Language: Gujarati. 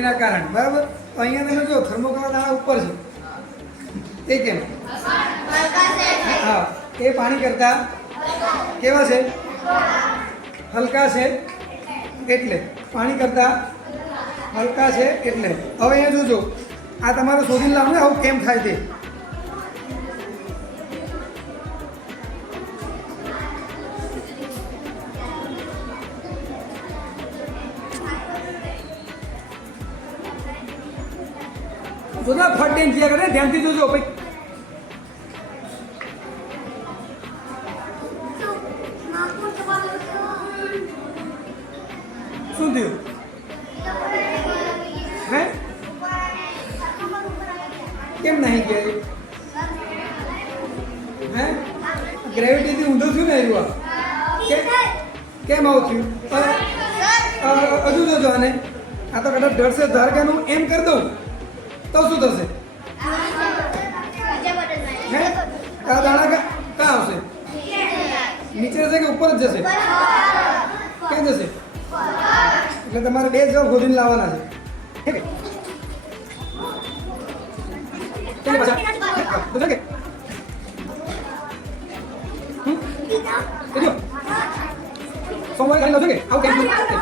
ગ્રેવિટીના કારણે બરાબર. તો અહીંયા તમે જો થર્મોકોલના દાણા ઉપર છે એ કેમ? હા, એ પાણી કરતા કેવા છે? હલકા છે એટલે. પાણી કરતા હલકા છે એટલે. હવે અહીંયા જોજો, આ તમારે શોધીને લાવો ને આવું કેમ થાય તે. જોજો ફટ થયા કરે, ધ્યાનથી જોજો ભાઈ. શું થયું? હે કેમ નહીં ગયા? હે ગ્રેવિટીથી ઊંધું થયું ને એનું? કેમ આવું થયું? હજુ જોજો આને. આ તો કદાચ ડરશે. ધાર કે હું એમ કરી દઉં તો શું થશે? હે આ દાણા ક્યાં આવશે? નીચે જશે કે ઉપર જ જશે? ક્યાં જશે? એટલે તમારે બે જવાબ શોધીને લાવવાના છે. ઠીક છે? સોમવારે ખાઈ લો છો કે આવું કેમ?